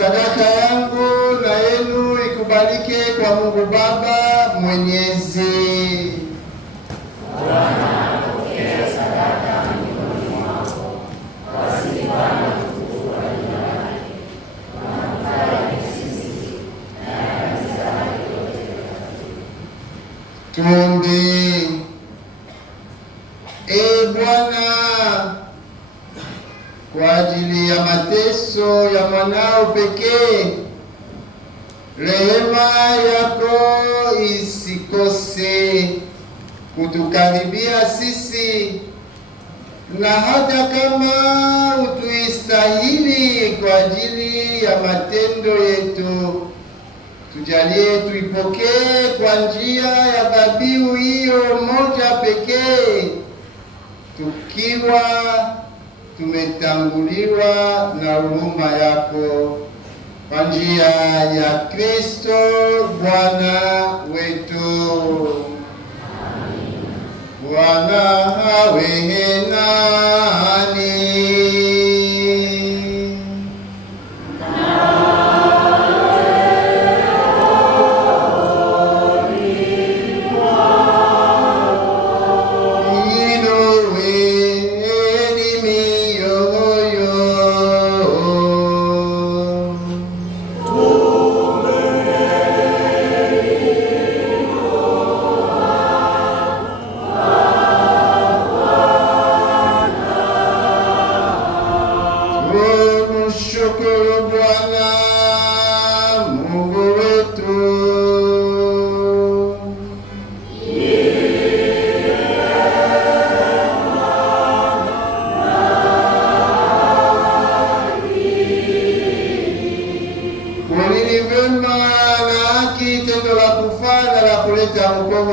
sadaka yangu na yenu ikubalike kwa Mungu Baba Mwenyezi. Bwana apokea sadaka mikononi mwako kwa sifa na utukufu wa jina lake, kwa manufaa yetu sisi na ya kanisa lake lote takatifu. Tuombe. Bwana, kwa ajili ya mateso ya mwanao pekee, rehema yako isikose kutukaribia sisi, na hata kama utuistahili kwa ajili ya matendo yetu, tujalie tuipokee kwa njia ya dhabihu hiyo moja pekee, tukiwa tumetanguliwa na huruma yako, kwa njia ya Kristo Bwana wetu. Bwana awe nanyi.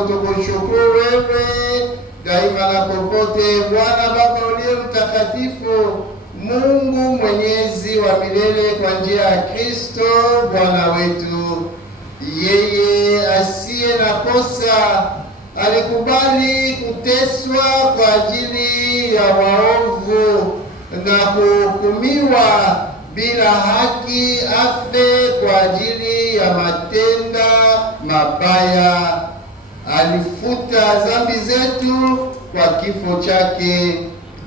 Tukushukuru wewe daima na popote, Bwana Baba uliye mtakatifu, Mungu mwenyezi wa milele, kwa njia ya Kristo Bwana wetu. Yeye asiye na kosa alikubali kuteswa kwa ajili ya waovu na kuhukumiwa bila haki, afe kwa ajili ya matenda mabaya. Alifuta dhambi zetu kwa kifo chake,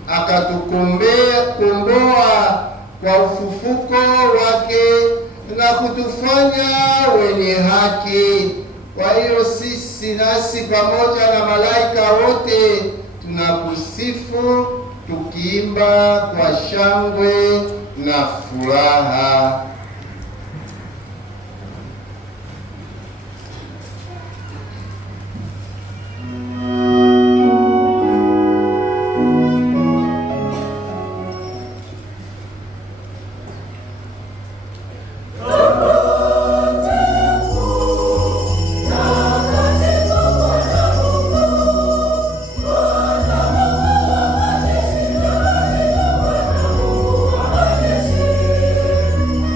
akatukomboa kwa ufufuko wake na kutufanya wenye haki. Kwa hiyo sisi nasi pamoja na malaika wote tunakusifu tukiimba kwa shangwe na furaha.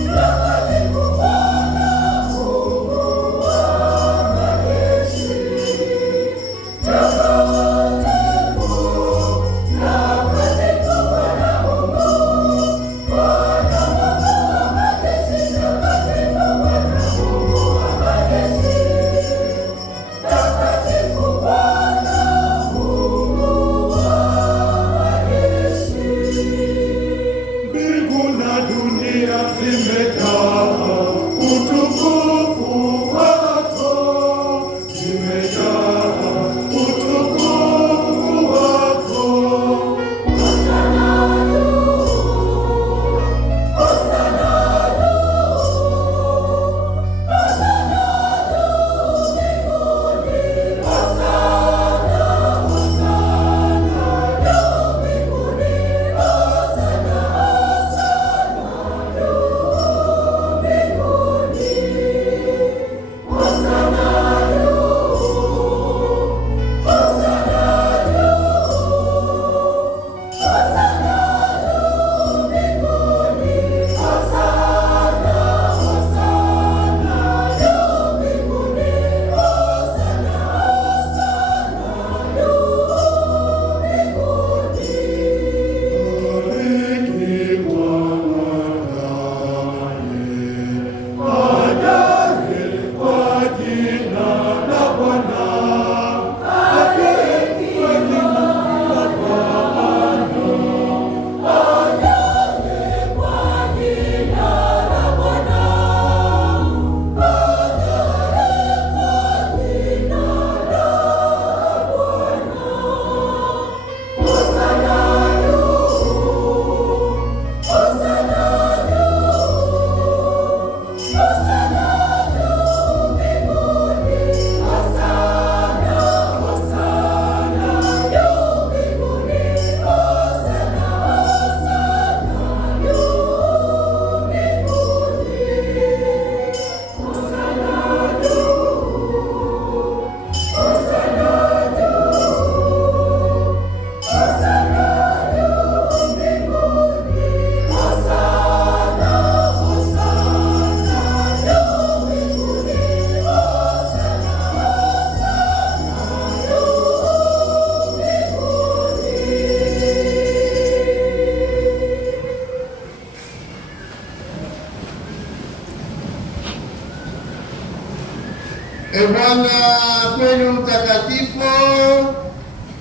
Bwana E Bwana kweli mtakatifu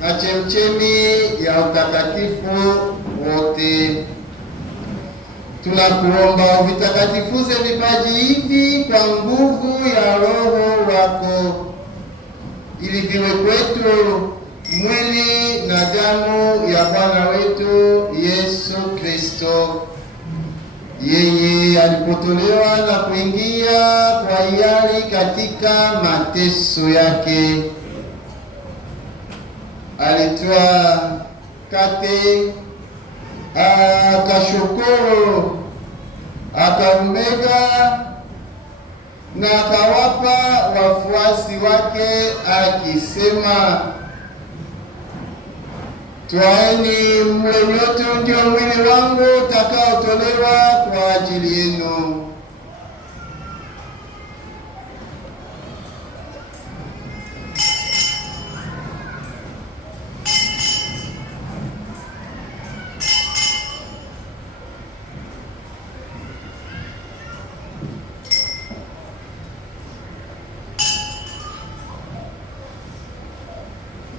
na chemchemi ya utakatifu wote, tunakuomba uvitakatifuze vipaji hivi kwa nguvu ya Roho wako, ili viwe kwetu mwili na damu ya Bwana wetu Yesu Kristo. Yeye alipotolewa na kuingia kwa hiari katika mateso yake, alitwaa mkate, akashukuru, akaumega na akawapa wafuasi wake akisema, twaeni mle nyote, ndio mwili wangu utakaotolewa kwa ajili yenu.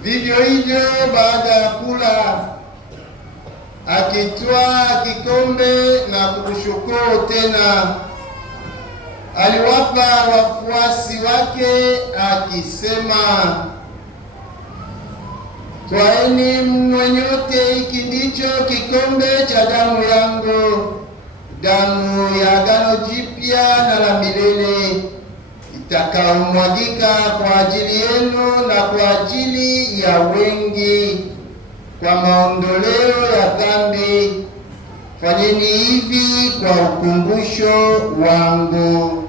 Vivyo hivyo baada ya kula, akitwaa kikombe na kukushukuru tena, aliwapa wafuasi wake akisema, twaeni mnywe nyote, hiki ndicho kikombe cha damu yangu, damu ya agano jipya na la milele, itakaomwagika kwa ajili yenu na kwa ajili ya wengi kwa maondoleo ya dhambi. Fanyeni hivi kwa ukumbusho wangu.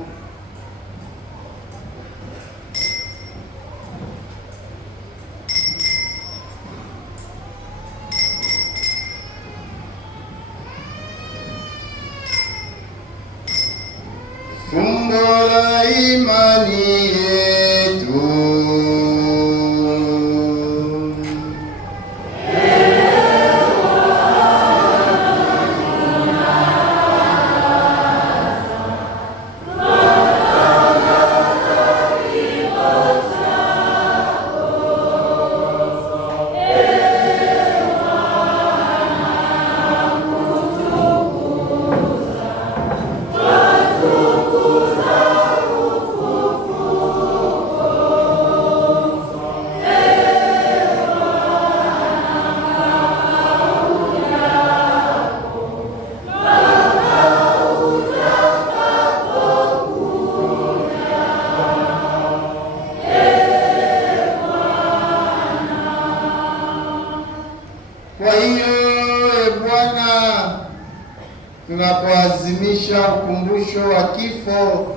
Fumbo la imani yetu. Kwa hiyo Bwana, tunapoazimisha ukumbusho wa kifo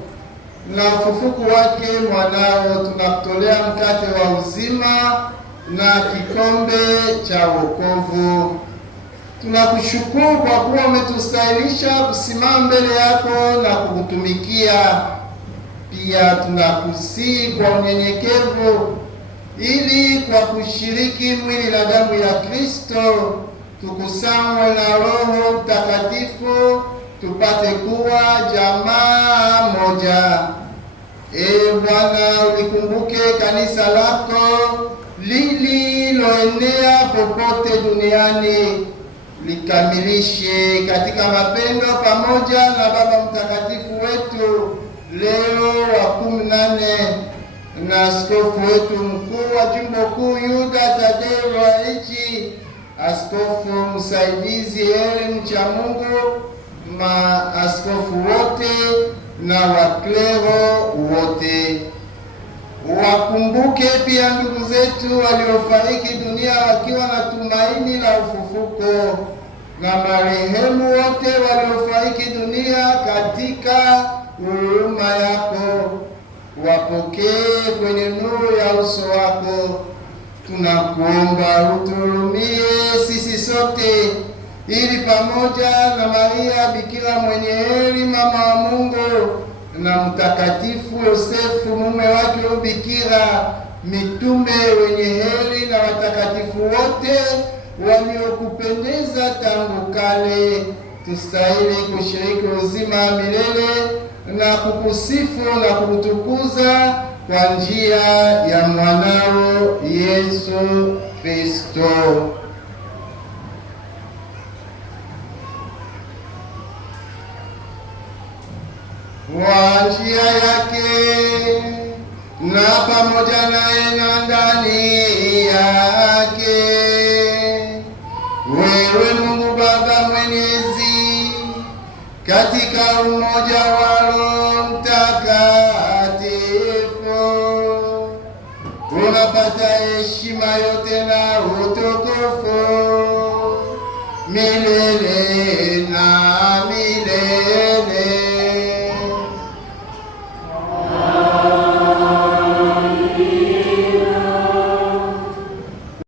na ufufuko wake mwanao, tunakutolea mkate wa uzima na kikombe cha wokovu. Tunakushukuru kwa kuwa umetustahilisha kusimama mbele yako na kukutumikia. Pia tunakusihi kwa unyenyekevu, ili kwa kushiriki mwili na damu ya Kristo tukusanywe na Roho Mtakatifu tupate kuwa jamaa moja. Ee Bwana, ulikumbuke kanisa lako lililoenea popote duniani, likamilishe katika mapendo pamoja na Baba Mtakatifu wetu Leo wa 14 na askofu wetu mkuu wa jimbo kuu Yuda Tadeo Ruwa'ichi, askofu msaidizi Heri Mchamungu, maaskofu wote na waklero wote. Wakumbuke pia ndugu zetu waliofariki dunia wakiwa na tumaini la ufufuko, na marehemu wote waliofariki dunia katika huruma yako. Wapokee kwenye nuru ya uso wako. Tunakuomba utuhurumie sisi sote, ili pamoja na Maria Bikira mwenye heri, mama wa Mungu, na Mtakatifu Yosefu mume wake ubikira, mitume wenye heri na watakatifu wote waliokupendeza tangu kale, tustahili kushiriki uzima milele na kukusifu na kukutukuza kwa njia ya mwanao Yesu Kristo. Kwa njia yake na pamoja naye na ndani yake, wewe Mungu Baba Mwenyezi, katika umoja wa